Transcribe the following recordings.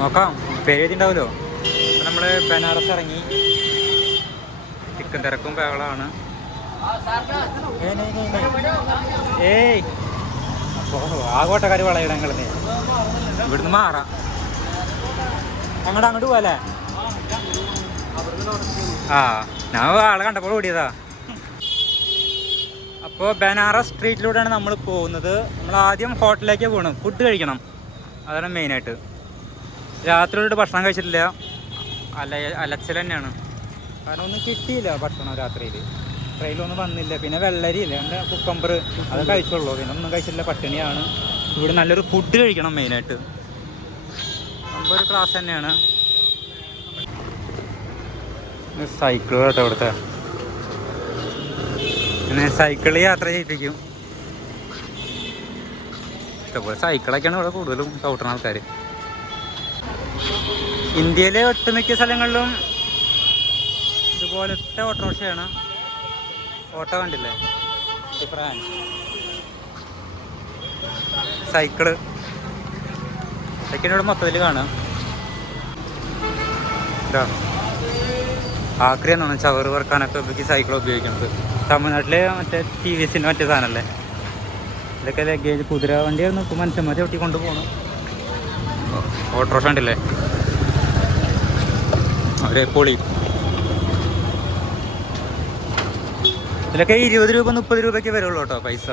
നോക്കാം, പേര് എഴുതിണ്ടാവുമല്ലോ. നമ്മൾ ബനാറസ് ഇറങ്ങി. തിക്കും തിരക്കും ബഹളമാണ്. ഏയ് ആകോട്ടക്കാർ വളയിടങ്ങളെ ഇവിടുന്ന് മാറാം. അങ്ങോട്ട് പോവല്ലേ? ആ, ഞാൻ ആളെ കണ്ടപ്പോൾ ഓടിയതാ. അപ്പോൾ ബനാറസ് സ്ട്രീറ്റിലൂടെയാണ് നമ്മൾ പോകുന്നത്. നമ്മൾ ആദ്യം ഹോട്ടലിലേക്ക് പോകണം, ഫുഡ് കഴിക്കണം. അതാണ് മെയിനായിട്ട്. രാത്രിയോട്ട് ഭക്ഷണം കഴിച്ചിട്ടില്ല, അലച്ചിൽ തന്നെയാണ്. കാരണം ഒന്നും കിട്ടിയില്ല ഭക്ഷണം രാത്രിയിൽ. ട്രെയിലൊന്നും വന്നില്ല. പിന്നെ വെള്ളരിയില്ല, എൻ്റെ കുക്കമ്പർ അത് കഴിച്ചുള്ളൂ. പിന്നെ ഒന്നും കഴിച്ചിട്ടില്ല, പട്ടിണിയാണ്. ഇവിടെ നല്ലൊരു ഫുഡ് കഴിക്കണം മെയിനായിട്ട്. നല്ലൊരു ക്ലാസ് തന്നെയാണ്. സൈക്കിൾ കേട്ടോ ഇവിടുത്തെ. പിന്നെ സൈക്കിളിൽ യാത്ര ചെയ്യിപ്പിക്കും. ഇഷ്ടംപോലെ സൈക്കിളൊക്കെയാണ് ഇവിടെ കൂടുതലും ചവിട്ടുന്ന ആൾക്കാർ. ഇന്ത്യയിലെ ഒട്ടുമിക്ക സ്ഥലങ്ങളിലും ഇതുപോലത്തെ ഓട്ടോറിക്ഷയാണ്. ഓട്ടോ കണ്ടില്ലേ? സൈക്കിള് ഇവിടെ മൊത്തത്തിൽ കാണാം. ആക്രി എന്നാണ് ചവറ് വറുക്കാനൊക്കെ ഈ സൈക്കിൾ ഉപയോഗിക്കുന്നത്. തമിഴ്നാട്ടിലെ മറ്റേ TVSൻ്റെ മറ്റേ സാധനമല്ലേ ഇതൊക്കെ. ലഗേജ് കുതിര വണ്ടിയായിരുന്നു. ഇപ്പോൾ മനുഷ്യന്മാർ ചവിട്ടി കൊണ്ടുപോകണം. ഓട്ടോറിക്ഷ ഉണ്ടല്ലേ അവരെ പൊളി. ഇതിലൊക്കെ 20 രൂപ 30 രൂപയ്ക്ക് വരുള്ളൂ കേട്ടോ പൈസ.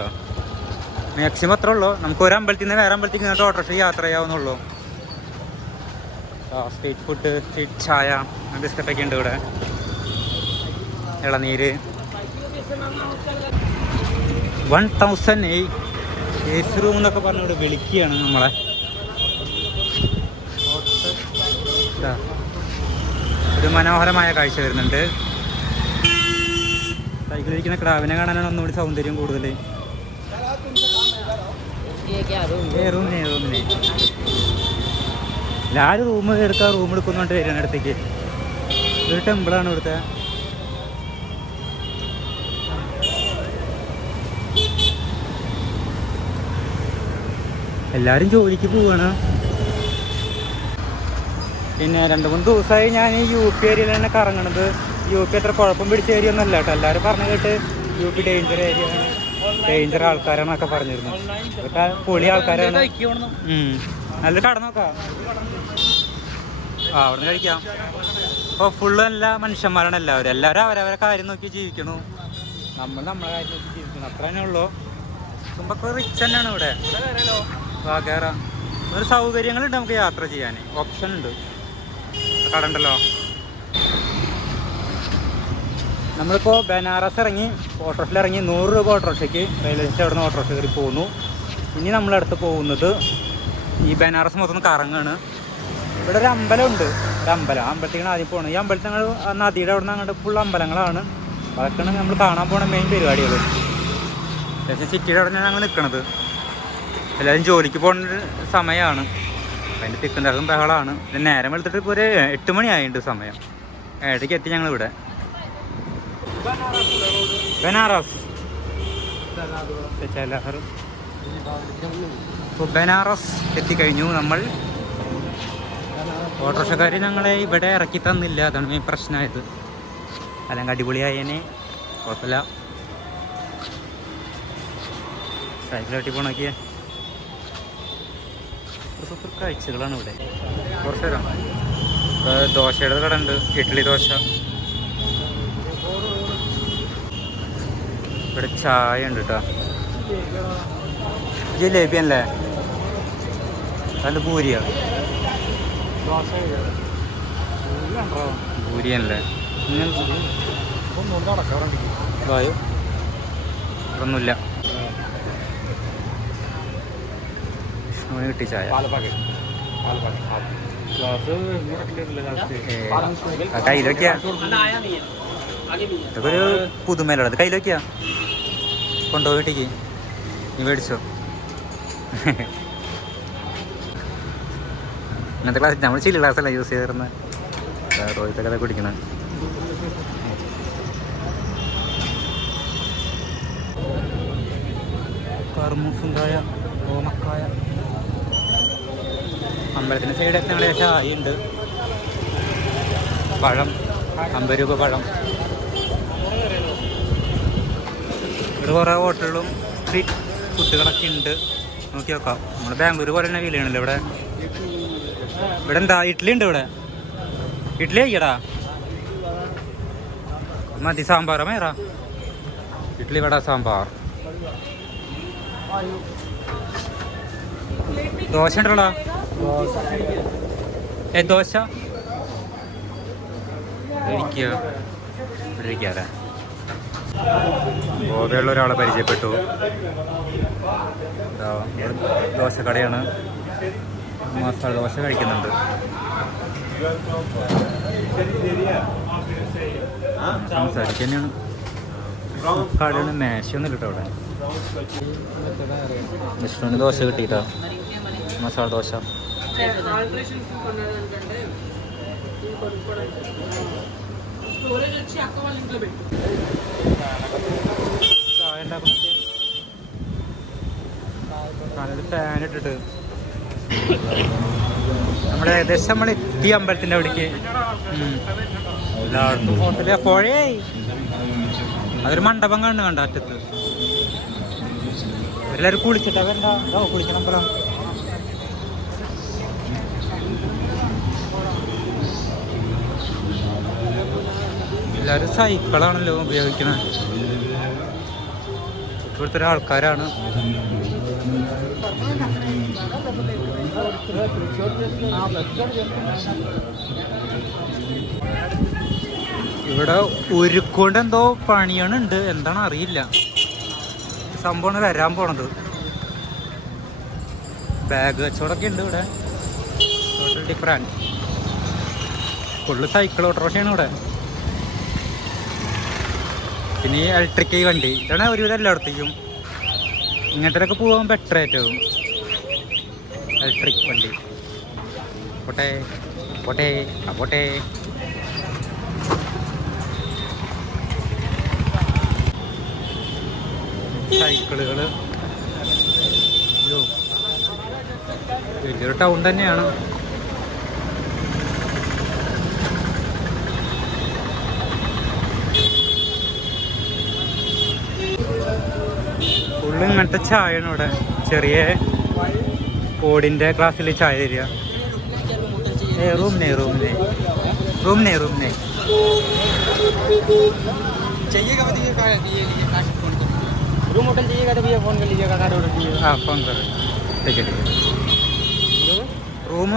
മാക്സിമം അത്ര ഉള്ളൂ. നമുക്ക് ഒരു അമ്പലത്തിൽ നിന്ന് വേറെ അമ്പലത്തേക്ക് ഇങ്ങോട്ട് ഓട്ടോറിക്ഷ യാത്ര ചെയ്യാവുന്നുള്ളൂ. സ്ട്രീറ്റ് ഫുഡ്, സ്ട്രീറ്റ് ചായ, ബിസ്ക്കറ്റൊക്കെ ഉണ്ട് ഇവിടെ. ഇളനീര് 1000 AC റൂം എന്നൊക്കെ പറഞ്ഞ് ഇവിടെ വിളിക്കുകയാണ് നമ്മളെ. ഒരു മനോഹരമായ കാഴ്ച വരുന്നുണ്ട്. സൈക്കിളിരിക്കുന്ന ക്രാവിനെ കാണാനാണ് ഒന്നുകൂടി സൗന്ദര്യം കൂടുതൽ. റൂമിനെ എല്ലാവരും റൂം എടുക്കുക, റൂം എടുക്കുന്നുണ്ട് വരികയാണ് അടുത്തേക്ക്. ഇതൊരു ടെമ്പിളാണ് ഇവിടുത്തെ. എല്ലാവരും ജോലിക്ക് പോവുകയാണ്. പിന്നെ 2-3 ദിവസമായി ഞാൻ ഈ UP ഏരിയയിൽ തന്നെ കറങ്ങണത്. UP അത്ര കുഴപ്പം പിടിച്ച ഏരിയ ഒന്നും അല്ല കേട്ടോ. എല്ലാവരും പറഞ്ഞു കേട്ട് UP ഡേഞ്ചർ ഏരിയയാണ്, ഡേഞ്ചർ ആൾക്കാരാണെന്നൊക്കെ പറഞ്ഞിരുന്നു. ഇതൊക്കെ പൊളി ആൾക്കാരാണ്. നല്ലൊരു കട നോക്കാം. അവിടുന്ന് കഴിക്കാം. അപ്പോൾ ഫുള്ള് എല്ലാ മനുഷ്യന്മാരാണ് എല്ലാവരും അവരവരെ കാര്യം നോക്കി ജീവിക്കണു. നമ്മൾ നമ്മളെ കാര്യം നോക്കി ജീവിക്കണം, അത്ര തന്നെ ഉള്ളൂ. മുമ്പൊക്കെ റിച്ച് തന്നെയാണ് ഇവിടെ. കയറാം. ഒരു സൗകര്യങ്ങളുണ്ട് നമുക്ക് യാത്ര ചെയ്യാൻ, ഓപ്ഷൻ ഉണ്ട്. കട ഉണ്ടല്ലോ. നമ്മളിപ്പോൾ ബനാറസ് ഇറങ്ങി, ഓട്ടോറിക്ഷയിൽ ഇറങ്ങി. 100 രൂപ ഓട്ടോറിക്ഷയ്ക്ക്. റെയിൽവേ സ്റ്റേഷൻ അവിടെ നിന്ന് ഓട്ടോറിക്ഷ കയറി പോകുന്നു. ഇനി നമ്മളടുത്ത് പോകുന്നത് ഈ ബനാറസ് മൊത്തം കറങ്ങാണ്. ഇവിടെ ഒരു അമ്പലമുണ്ട്, അമ്പലത്തേക്കാണ് ആദ്യം പോകുന്നത്. ഈ അമ്പലത്തിൽ ഞങ്ങൾ നദിയുടെ അവിടെ നിന്ന് അങ്ങോട്ട് ഫുൾ അമ്പലങ്ങളാണ്. അതൊക്കെയാണ് നമ്മൾ കാണാൻ പോകുന്ന മെയിൻ പരിപാടികൾ. ഏകദേശം സിറ്റിയുടെ അവിടെ ഞങ്ങൾ നിൽക്കണത്. എല്ലാവരും ജോലിക്ക് പോകുന്ന സമയമാണ്. അതിൻ്റെ തിക്കും തിരക്കും ബഹളമാണ്. പിന്നെ നേരം വെളുത്തിട്ട് ഇപ്പോൾ ഒരു 8 മണിയായിട്ടുണ്ട് സമയം. 7:00 എത്തി ഞങ്ങളിവിടെ. ബനാറസ് ഇപ്പോൾ ബനാറസ് എത്തിക്കഴിഞ്ഞു നമ്മൾ. ഓട്ടോറിക്ഷക്കാർ ഞങ്ങളെ ഇവിടെ ഇറക്കി തന്നില്ല, അതാണ് മെയിൻ പ്രശ്നമായത്. അല്ലെങ്കിൽ അടിപൊളിയായതിനെ കുഴപ്പമില്ല. സൈക്കിളാട്ടി പോണക്കിയ സൂപ്പർ കാഴ്ചകളാണ് ഇവിടെ. കുറച്ച് തരാം. ദോശയുടെ കട ഉണ്ട്, ഇഡ്ഡലി ദോശ. ഇവിടെ ചായ ഉണ്ട് കേട്ടോ. ജിലേബി അല്ലേ? അത് പൂരിയാ? പൂരിയല്ലേ? വായു ഒന്നുമില്ല. വിഷ്ണുവിന് കിട്ടി ചായ. കയ്യിലൊക്കെയാ ഇതൊക്കെ ഒരു പുതുമേലുള്ളത്. കയ്യിലൊക്കെയാ കൊണ്ടുപോയി വീട്ടിക്ക്. നീ മേടിച്ചോ? ഇന്നത്തെ ക്ലാസ് നമ്മൾ ചില്ലി ക്ലാസ്സല്ല യൂസ് ചെയ്തിരുന്നത്. റോഹിത്തെ കഥ കുടിക്കണ. കർമ്മൂസുണ്ടായ ഓമക്കായ അമ്പലത്തിൻ്റെ സൈഡൊക്കെ ഞങ്ങളുടെ ചായ ഉണ്ട്. പഴം 50 രൂപ പഴം. ഇവിടെ കുറേ ഹോട്ടലുകളും സ്ട്രീറ്റ് ഫുഡുകളൊക്കെ ഉണ്ട്. നോക്കി നോക്കാം. നമ്മുടെ ബാംഗ്ലൂർ പോലെ തന്നെ ഫീൽ ചെയ്യണല്ലോ ഇവിടെ. ഇവിടെ എന്താ ഇഡ്ഡലി ഉണ്ട്. ഇവിടെ ഇഡ്ഡലി കഴിക്കടാ. മതി സാമ്പാർ മേറാ. ഇഡ്ഡലി വട സാമ്പാർ. ദോശ ഉണ്ടല്ലോ. ദോശ ഇരിക്കാതെ ഗോവയുള്ള ഒരാളെ പരിചയപ്പെട്ടു. ദോശക്കടയാണ്. മസാല ദോശ കഴിക്കുന്നുണ്ട്. സംസാരിക്കുന്നതാണ്. കടയാണ്. മേശയൊന്നും കിട്ടും അവിടെ. വിഷ്ണുവിന് ദോശ കിട്ടിയിട്ടാ. മസാല ദോശ. ചായ ഉണ്ടാക്കുന്ന ഫാൻ ഇട്ടിട്ട് നമ്മുടെ ഏകദേശം നമ്മൾ എത്തി അമ്പലത്തിൻ്റെ അവിടേക്ക്. എല്ലായിടത്തും ഹോട്ടല് പുഴയേ. അതൊരു മണ്ഡപം കണ്ട അറ്റത്ത്. എല്ലാവരും കുളിച്ചിട്ടാ വരണ്ട. കുളിക്കണം അമ്പലം. എല്ലാവരും സൈക്കിളാണല്ലോ ഉപയോഗിക്കുന്നത്. ഇവിടുത്തെ ആൾക്കാരാണ്. ഇവിടെ ഉരുക്കൊണ്ട് എന്തോ പണിയണുണ്ട്. എന്താണ് അറിയില്ല. സംഭവമാണ് വരാൻ പോണത്. ബാഗ് കച്ചവടമൊക്കെ ഉണ്ട് ഇവിടെ. Total different. ഫുള്ള് സൈക്കിൾ ഓട്ടോറിക്ഷയാണ് ഇവിടെ. പിന്നെ ഈ ഇലക്ട്രിക് വണ്ടി ഇതാണ് ഒരുവിധം എല്ലായിടത്തേക്കും. ഇങ്ങനത്തേലൊക്കെ പോകാൻ ബെറ്റർ ഏറ്റവും. ഇലക്ട്രിക് വണ്ടി. പോട്ടെ പോട്ടെ പോട്ടെ. സൈക്കിളുകൾ. വലിയൊരു ടൗൺ തന്നെയാണ്. ഫുള്ള് ഇങ്ങനത്തെ ചായയാണ് ഇവിടെ. ചെറിയ ഓടിൻ്റെ ഗ്ലാസ്സിൽ ചായ തരിക. റൂമിനെ റൂം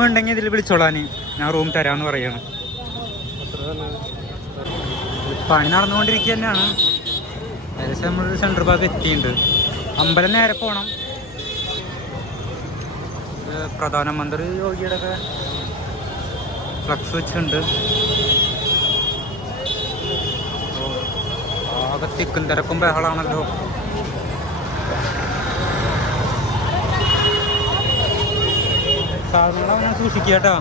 ഉണ്ടെങ്കിൽ ഇതിൽ വിളിച്ചോളാൻ. ഞാൻ റൂം തരാമെന്ന് പറയണം. പണി നടന്നുകൊണ്ടിരിക്കുക തന്നെയാണ്. ഏകദേശം നമ്മളൊരു സെൻട്രൽ ഭാഗത്ത് എത്തിയിട്ടുണ്ട്. അമ്പലം നേരെ പോകണം. പ്രധാനമന്ത്രി യോഗിയുടെ ഒക്കെ ഫ്ലക്സ് വെച്ചുണ്ട്. ആകെ തിക്കും തിരക്കും ബഹളാണല്ലോ. സാധനങ്ങളങ്ങനെ സൂക്ഷിക്കുക കേട്ടോ.